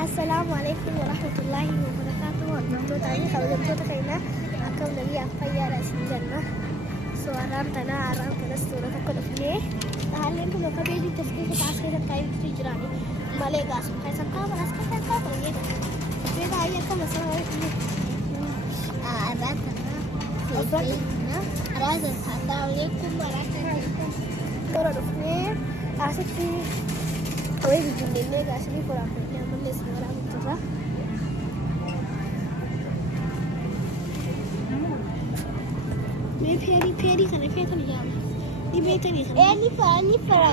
Assalamualaikum warahmatullahi wabarakatuh. Hordoftoota fi kabajamtoota keenya akkam nabii fayyaadha isin jenna. Suuraan kanas suura tokko dhufnee haalleen kun akka beebii tasbiiqa taasisee taa'ee jiraani malee gaasuma keessa kaa'aman as keessa kaa'aman jedha. Beekaa ayyaa akkama sana Bara dhufnee asitti hawee ijoollee gaasanii furaafannee ammallee isin waraabamturra. Mee peerii kana feetan ijaama. Ni beekanii kana. Ni fara.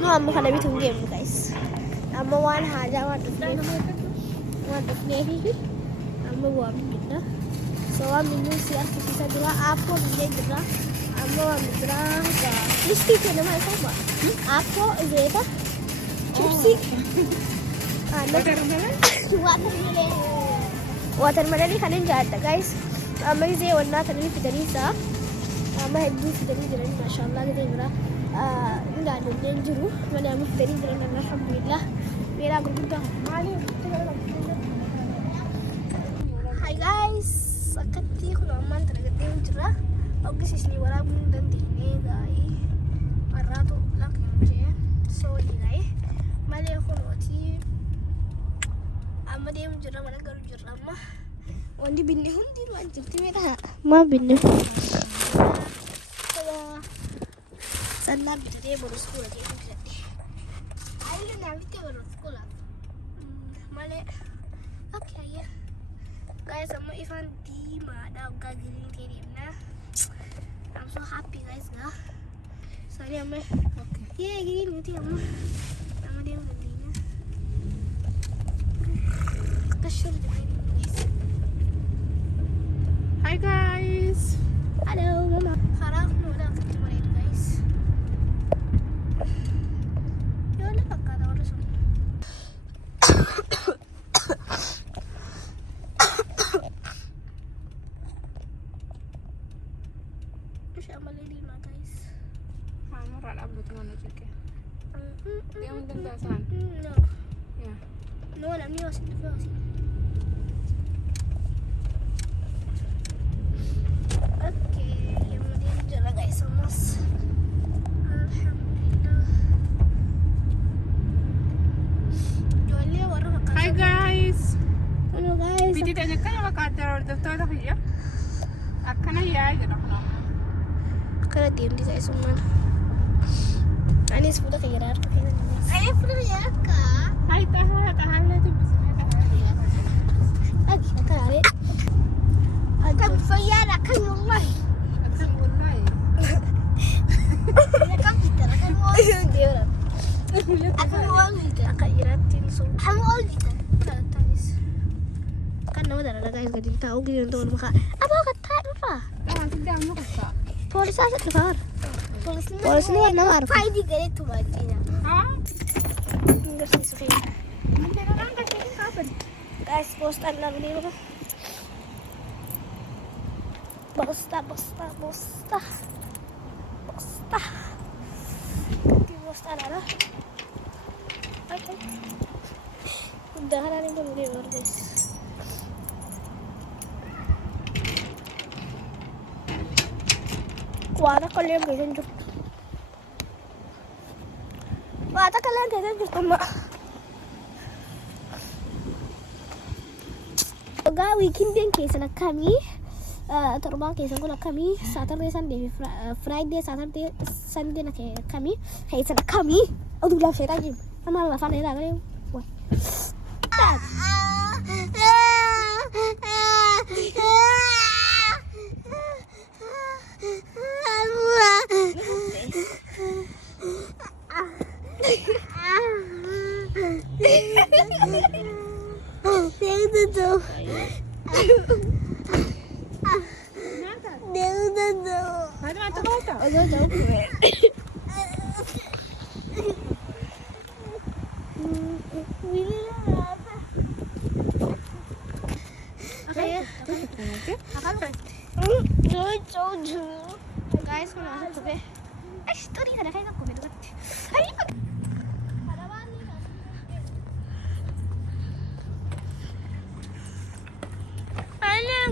Nu amma kana bituu hin geemnu guys. Amma waan haajaa waan dhufneefi amma bu'aa biyya. So waan biyyuun si argisiisa jira. Aappoo biyyee jira. Amma waan biraa chipsii kenna maal ta'uudha? Aappoo zeeta. Chipsii. Watermelon kan hin jaalladha guys. Amma gisee wannaa tanii fidaniisa. Amma hedduu fidanii jiran maashaallah gisee bira. Indaalonnee hin jiru. Mana amma fidanii jiran alhamdulillah. Meeraa gurguddaa. Hi guys. Akkatti kun ammaan tana gaddee hin jirra. Oggisiisni waraabuu hin dandeenye gaa'ee. Marraatu lakkee. Soolii gaa'ee. Malee kunuutii amma deemu jirra mana galu jirra amma wanti binne hundi waan jirti meedha maa binne sannaa bitatee boru skuula deemu filadhe ayillee naa bittee boru skuula malee akka ayyaa guys amma ifaan diimaadha waggaa giriin ta'e deemna I'm so happy guys gaa sanii amma yee giriin nuti amma deemu dandeenya Hi guys. Hello mama. Harap mo na ako tumarin guys. Yun na pagkata ko rin. Siya malili na guys. Ano rala abot mo na chike? Di ang ganda saan? No. Yeah. No, alam niyo kasi ito kasi. Okay, yung din dyan guys, mas alhamdulillah. Hi guys. Hello guys. Biti tanya kan makadar order to ito kaya? Akana ya aja nak nama. Kaya diam di guys umman. Anis puda kaya rar ko kaya. Ay puda ya ka. Hi tahan lah tu bisa tahan. Lagi kare. Kan fayara kan wallahi. Akan wallahi. Kan kita kan mau dia. Akan mau kita akan iratin so. Akan mau kita. Kan nama darah guys jadi tahu gitu untuk maka. Apa kata apa? Tahan tidak mau kata. Polis aja keluar. Polis luar nama arif. Fai di gare tu baginya. Ah? Enggak sih suka. Mana orang kata kapan? Guys, postan lang dito. Basta. Di posta na lang. Okay. Udahan na rin kami dito, guys. Wala ka lang ganyan dito. Wala ka lang ganyan dito, ma. Ogaa wiikiin keessa akkamii torbaan keessa kun akkamii Saturday Sunday Friday Saturday Sunday na akkamii keessa akkamii oduu laaf sheetaa jiru amma lafaan dheeraa galee way. Guys, kung nasa tabi. Ay, story ka na kayo ng comment. Ay,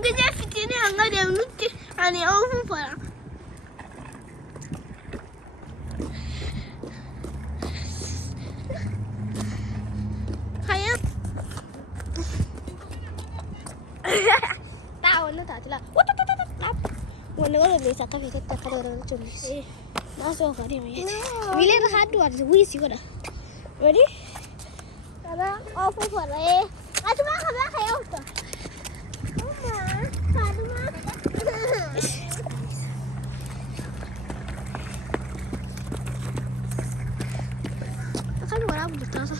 Mungkin fitinnya enggak dia nuti. Ani aku para. Kayak tahu nih tadi lah. Wanda kalau bisa kafe kita kalau cuma sih. Masuk ke dia ya. Bila dah hadu ada wisi kau dah. Ready? Ada apa para? Aduh mah kalah kayak apa? Aduh mah. Kan orang bertanya.